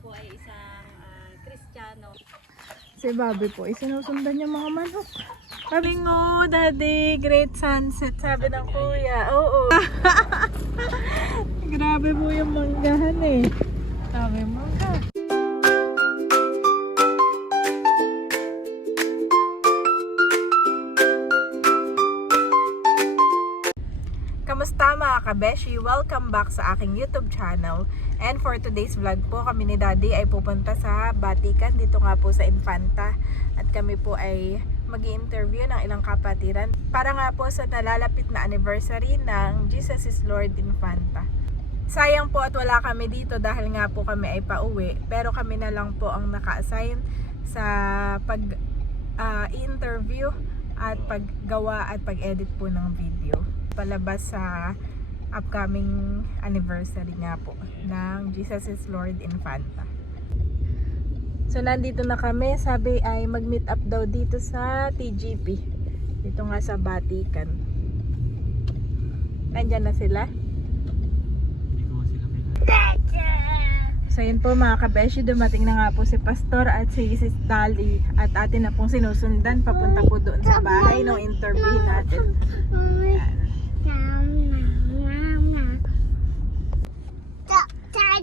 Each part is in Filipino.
po ay isang Kristiyano. Si Bobby po, isinusundan niya mga manok. Sabi ngo, Daddy, great sunset, sabi ng kuya. Oo. Grabe po yung manggahan eh. Sabi mangga. Kamusta mga kabeshi? Welcome back sa aking YouTube channel. And for today's vlog po, kami ni Daddy ay pupunta sa Vatican, dito nga po sa Infanta. At kami po ay mag-i-interview ng ilang kapatiran para nga po sa nalalapit na anniversary ng Jesus is Lord Infanta. Sayang po at wala kami dito dahil nga po kami ay pauwi, pero kami na lang po ang naka-assign sa pag-i-interview at paggawa at pag-edit po ng video palabas sa upcoming anniversary nga po ng Jesus is Lord Infanta. So nandito na kami, sabi ay mag-meet up daw dito sa TGP, dito nga sa Vatican. Nandyan na sila. So yun po mga kabeshi, dumating na nga po si Pastor at si Sis Dali at atin na pong sinusundan papunta po doon sa bahay nung interview natin.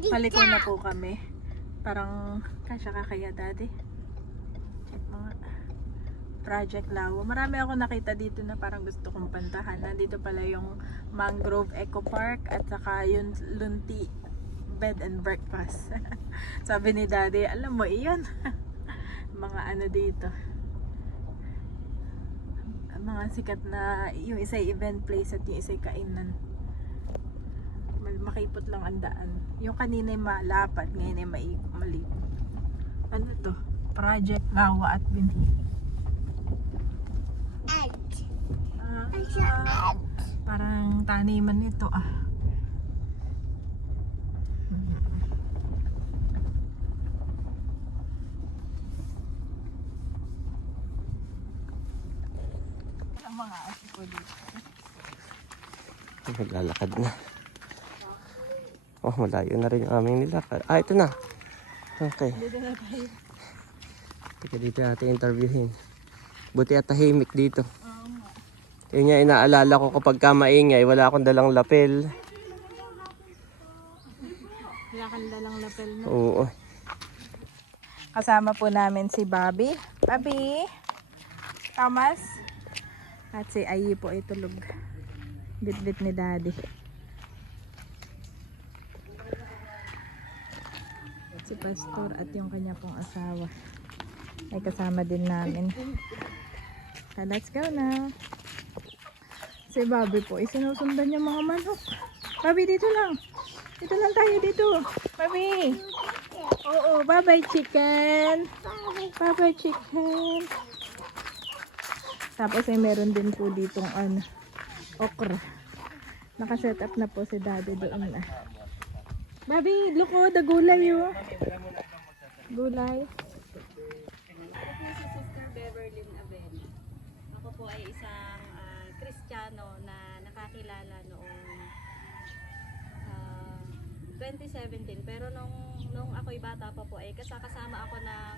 Paliko na po kami. Parang kasya kakaya Daddy. Check mga Project Lawo. Marami ako nakita dito na parang gusto kong pantahan. Nandito pala yung Mangrove Eco Park at saka yung Lunti Bed and Breakfast. Sabi ni Daddy, alam mo iyon. Mga ano dito. Mga sikat na yung isa'y event place at yung isa'y kainan. Makipot lang ang daan. Yung kanina ay malapat, ngayon ay maliit. Ano to? Project Lawa at Binhi. Parang taniman nito Ang mga asiko dito. Maglalakad na. Oh, malayo na rin yung aming nilakad. Ah, ito na. Okay. Dito na tayo. Tika dito natin interviewin. Buti at tahimik dito. Yun nga inaalala ko kapag maingay, wala akong dalang lapel. Wala kang dalang lapel na. Oo. Kasama po namin si Bobby. Bobby! Thomas! At si Ayi po ay tulog. Bit-bit ni Daddy. Si Pastor at yung kanya pong asawa ay kasama din namin. Let's go na. Si Bobby po isinusundan niya mga manok. Bobby, dito lang. Dito lang tayo dito. Bobby. Oo, bye-bye chicken. Bye-bye chicken. Tapos ay meron din po ditong okra. Nakaset up na po si Daddy doon na. Bobby, look oh, the gulay oh. Gulay. Ako po si Sister Beverlyn Aben. Ako po ay isang Kristiyano na nakakilala noong 2017. Pero nung ako'y bata pa po ay kasama ako ng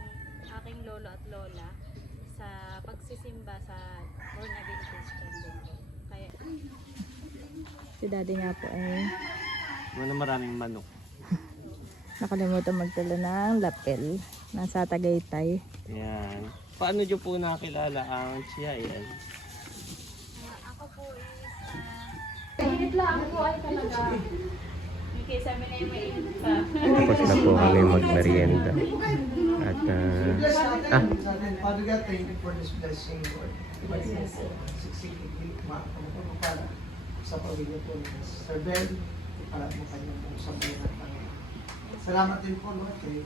aking lolo at lola sa pagsisimba sa Born Again Christian din po. Kaya Si Daddy nga po ay Wala maraming manok. nakalimutan magtala ng lapel. Nasa Tagaytay. Yan. Paano nyo po nakilala ang siya yan? ako po is lang po ay talaga. Okay, sabi na yung mainit pa. Tapos na po kami magmerienda. At Father God, thank you for this blessing, Lord. Siksik-iklik, para sa pamilya po ni Sister Ben, para mo kanyang pong sabay na Panginoon. Salamat din po, Lord, kay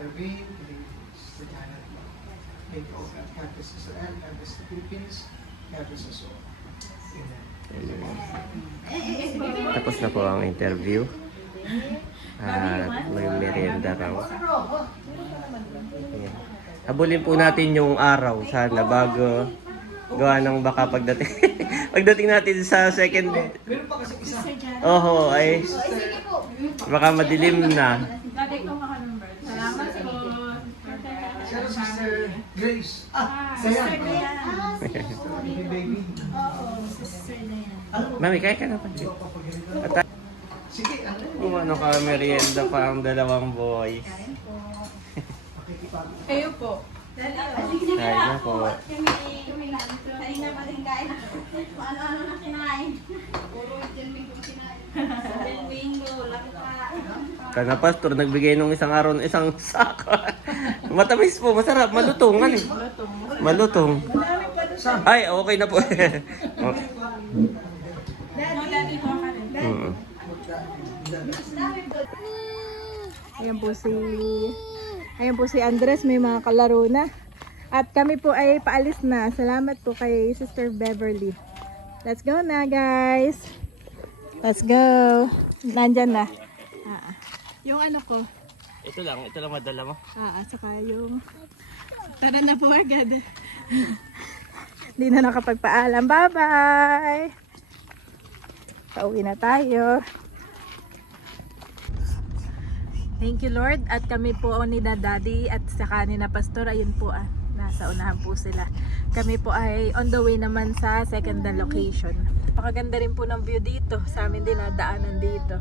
Erwin, kay Sister Janet, kay God bless Israel, God bless the Philippines, God bless us all. Amen. tapos na po ang interview. At may merienda raw. Ayan. Habulin po natin yung araw sana bago gawa ng baka pagdating pagdating natin sa second. Meron pa kasi isa. Oho, ay baka madilim na. Dati ko Sister Grace. Saya. Baby. Mami, kaya ka na pa. Sige, ano? Ano ka, merienda pa ang dalawang boys. Kayo po. Kain na po. Kanina pa din kain. Ano-ano na kinain. Puro Del Bingo, langka. Kana pastor, nagbigay nung isang araw ng isang sako. Matamis po, masarap, malutong. Ano? Malutong. Ay, okay na po. Mm. Ayan po si Andres, may mga kalaro na. At kami po ay paalis na. Salamat po kay Sister Beverly. Let's go na, guys. Let's go. Nandyan na. Yung ano ko. Ito lang madala mo. Saka yung... Tara na po agad. Hindi na nakapagpaalam. Bye-bye! Pauwi na tayo. Thank you, Lord. At kami po ni Daddy at saka ni na Pastor, ayun po nasa unahan po sila. Kami po ay on the way naman sa second na location. Napakaganda rin po ng view dito. Sa amin din nadaanan dito.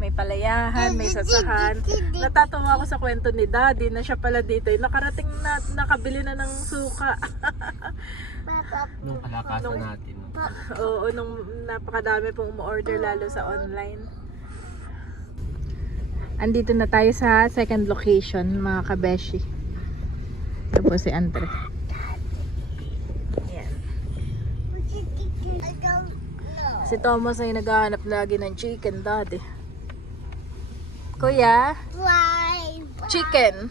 May palayahan, may sasahan. Natatawa ako sa kwento ni Daddy na siya pala dito. Nakarating na, nakabili na ng suka. Nung palakasan natin. Oo, nung napakadami pong umu-order lalo sa online. Andito na tayo sa second location, mga kabeshi. Ito po si Andre. Ayan. Si Thomas ay naghahanap lagi ng chicken, Daddy. Kuya? Chicken.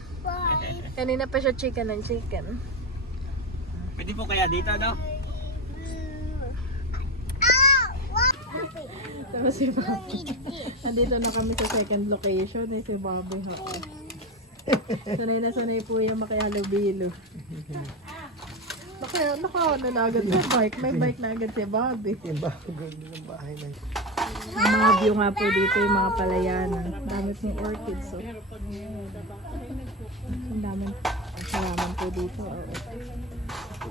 Kanina pa siya chicken ng chicken. Pwede po kaya dito, no? Tapos si Bobby. Nandito na kami sa second location. Si Bobby. Sanay na sanay po yung makihalubilo. Naka na agad sa bike. May bike na agad si Bobby. Yung ganda ng bahay na yun. Ang mga view nga po dito yung mga palayanan. Ang dami pong orchids. So. Ang daming halaman po dito.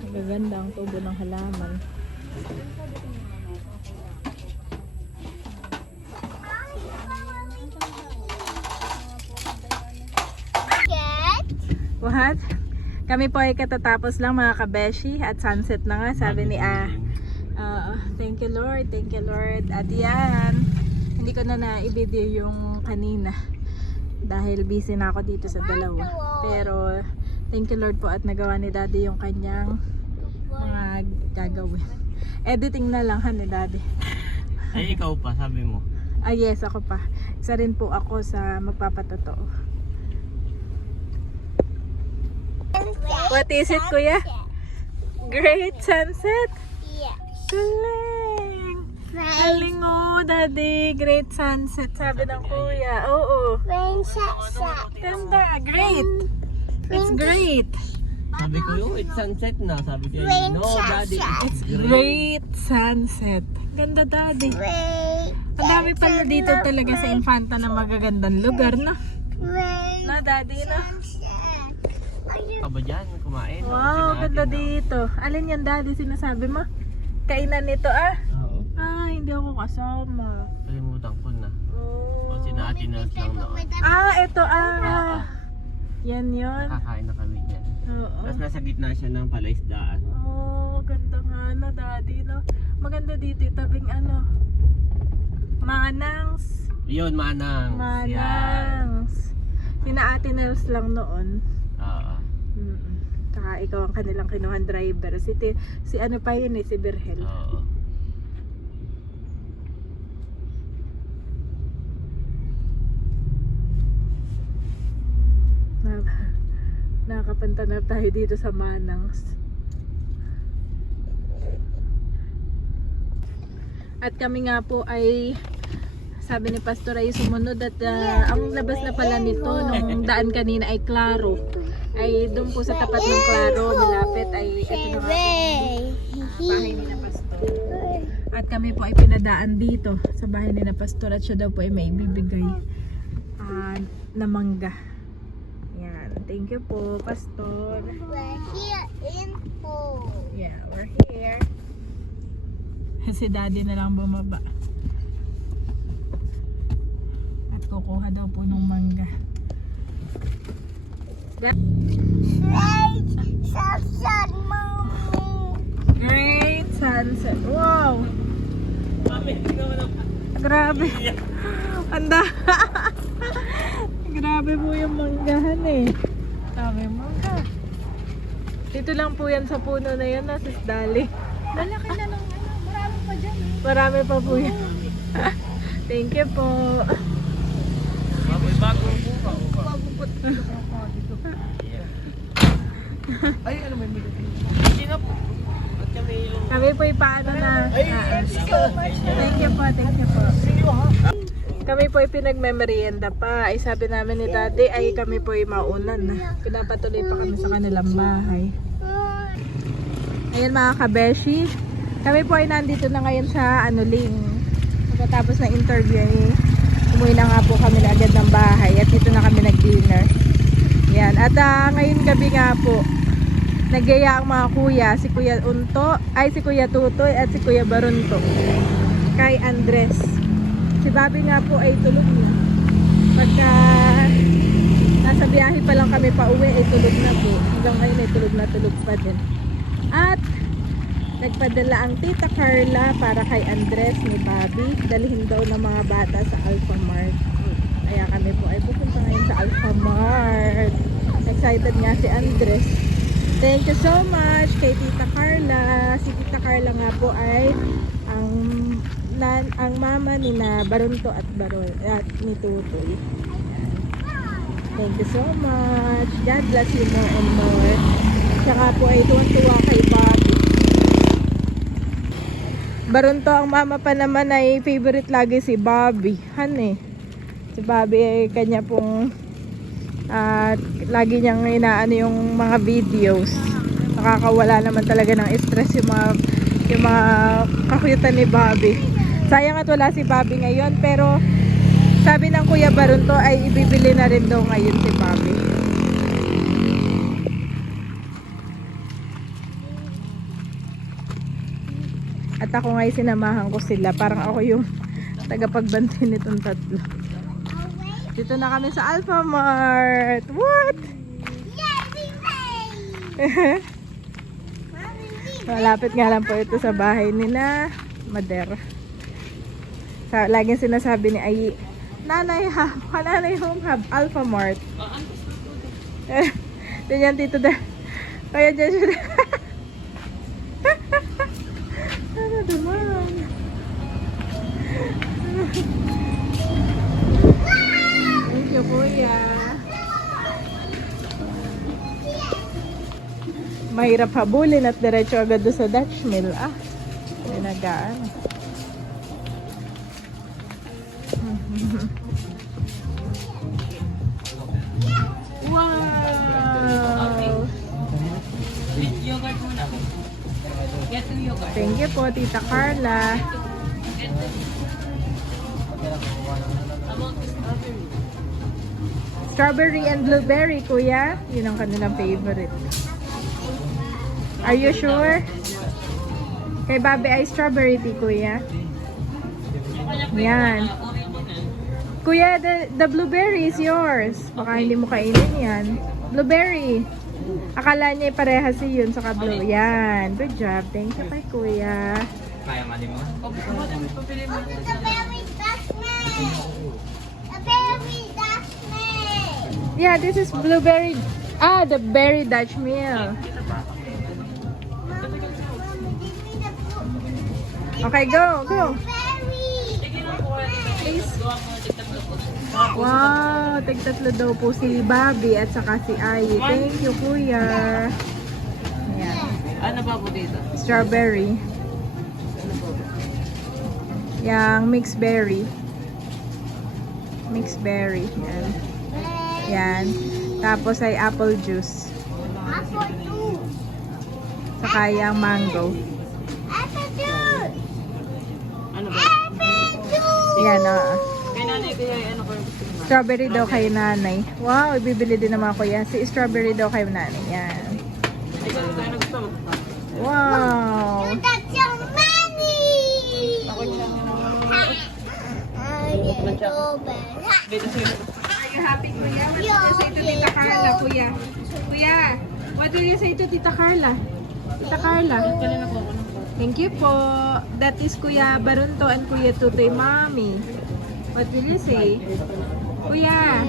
Ang gaganda ang tubo ng halaman. What? Kami po ay katatapos lang mga kabeshi at sunset na nga sabi ni thank you Lord, thank you Lord. At yan, hindi ko na na-i-video yung kanina dahil busy na ako dito sa dalawa. Pero thank you Lord po at nagawa ni Daddy yung kanyang mga gagawin. Editing na lang ni Daddy. Ay, ikaw pa, sabi mo. Yes, ako pa. Isa rin po ako sa magpapatotoo. What is it, Kuya? Great sunset? Galing! Galing Daddy. Great sunset, sabi ng Kuya. Oo. Ganda. Great! It's great! Sabi ko yung it's sunset na. Sabi ko, no daddy, it's Great sunset. Ganda, Daddy. Ang dami pala dito talaga sa Infanta na magagandang lugar, no? Na, Daddy, no? Aba dyan, kumain. Wow, ganda dito. Alin yan, Daddy, sinasabi mo? Kainan nito, Oo. hindi ako kasama. Kalimutan ko na. Oh. O sinaatin na lang noon. Ito, Yan yun. Kakain na kami dyan. Oo. Tapos nasa gitna siya ng palaisdaan. Oh, ganda nga na, Daddy, no? Maganda dito, tabing Manangs. Yun, Manangs. Manangs. Sina Ate Nels lang noon. Oo. Saka ikaw ang kanilang kinuhan driver. Si ano pa yun si Berhel. Oo. Nakapunta na tayo dito sa Manangs. At kami nga po ay sabi ni Pastor ay sumunod at ang labas na pala nito nung daan kanina ay Claro. Ay doon po sa tapat ng Claro, malapit ay ito na nga po, bahay ni na Pastor. At kami po ay pinadaan dito sa bahay ni na Pastor at siya daw po ay may bibigay na mangga. Yan. Yan. Thank you po, Pastor. We're here in pool. Yeah, we're here. Si Daddy na lang bumaba. At kukuha daw po ng mangga. Great sunset, mommy. Great sunset. Wow! Grabe. Anda. Grabe po yung manggahan eh. Sabi mangga. Dito lang po yan sa puno na yan, Sis Dali. Lalaki na ng ano, marami pa dyan. Marami pa po yan. Thank you po. Ay, ano may milit? Kami po ipaano na. Thank you so much. Thank you po, thank you po. See you, ha? Kami po pinagmemorienda pa. Ay sabi namin ni Daddy ay kami po maunan na. Pinapatuloy pa kami sa kanilang bahay. Ayan mga kabeshi. Kami po ay nandito na ngayon sa Anuling. Pagkatapos ng interview ay umuwi na nga po kami na agad ng bahay. At dito na kami nag-dinner. Yan. At ngayon gabi nga po, nagyaya ang mga kuya. Si Kuya Unto, ay si Kuya Tutoy at si Kuya Barunto. Kay Andres. Si Bobby nga po ay tulog na. Pagka nasa biyahe pa lang kami pa uwi ay tulog na po. Hanggang ngayon ay tulog pa din. At nagpadala ang Tita Carla para kay Andres ni Bobby. Dalhin daw ng mga bata sa Alphamart. Kaya kami po ay pupunta ngayon sa Alphamart. Excited nga si Andres. Thank you so much kay Tita Carla. Si Tita Carla nga po ay ang mama ni na Barunto at ni Tutoy. Thank you so much. God bless you more and more. Tsaka po ay tuwan-tuwa kay Bobby. Barunto ang mama pa naman ay favorite lagi si Bobby. Han si Bobby ay kanya pong lagi niyang inaano yung mga videos. Nakakawala naman talaga ng stress yung mga kakuyutan ni Bobby. Sayang at wala si Bobby ngayon, pero sabi ng Kuya Barunto ay ibibili na rin daw ngayon si Bobby. At ako ngayon sinamahan ko sila. Parang ako yung tagapagbantay nitong tatlo. Dito na kami sa Alphamart. What? Malapit nga lang po ito sa bahay ni na Mader. Laging sinasabi ni Ayi, Nanay Home Hub, Alphamart. Ganyan dito da. Kaya dyan siya. Ano naman? Thank you, Kuya. Mahirap habulin at diretso agad doon sa Dutch Mill. Pinagaan. Wow! Thank you po, Tita Carla. Strawberry and blueberry, Kuya. Yun ang kanilang favorite. Are you sure? Kay Bobby ay strawberry tea, Kuya. Yan. Kuya, the blueberry is yours. Baka hindi mo kainin yan. Blueberry. Akala niya parehas yun sa blue. Yan. Good job. Thank you kay Kuya. Kaya mali mo? The berry Dutch Mill. The berry Dutch Mill. Yeah, this is blueberry. The berry Dutch Mill. Okay, go. Please. Wow, tig-tatlo daw po si Bobby at saka si Ayi. Thank you, Kuya. Ayan. Ano ba po dito? Strawberry. Yang mixed berry. Yan. Yan. Tapos ay apple juice. Apple juice. Saka yung mango. Apple juice. Ano ba? Apple juice. Yan, Kaya nanay Strawberry daw kay nanay. Wow, ibibili din naman ko yan. Si strawberry daw kay nanay. Yan. Wow. That's so many! Are you happy, Kuya? What do you say to Tita Carla, Kuya? Kuya, what do you say to Tita Carla? Tita Carla? Thank you po. That is Kuya Barunto and Kuya Tutoy Mami. What will you say? Kuya?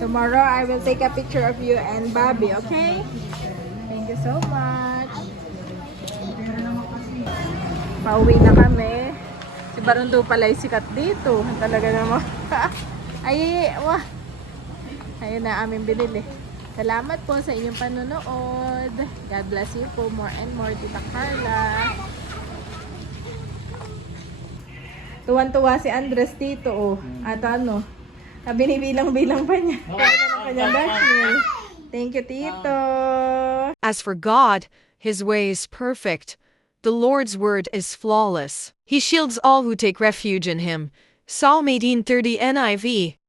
Tomorrow, I will take a picture of you and Bobby, okay? Thank you so much. Pauwi na kami. Si Barundo pala yung sikat dito. Talaga naman. Ay, wah. Ayun na aming binili. Salamat po sa inyong panonood. God bless you po more and more, Tita Carla. Tuwan-tuwa si Andres dito, oh. At ano, binibilang-bilang pa niya. Kaya na kanyang dashmill. Thank you, Tito. As for God, his way is perfect. The Lord's word is flawless. He shields all who take refuge in him. Psalm 18:30 NIV.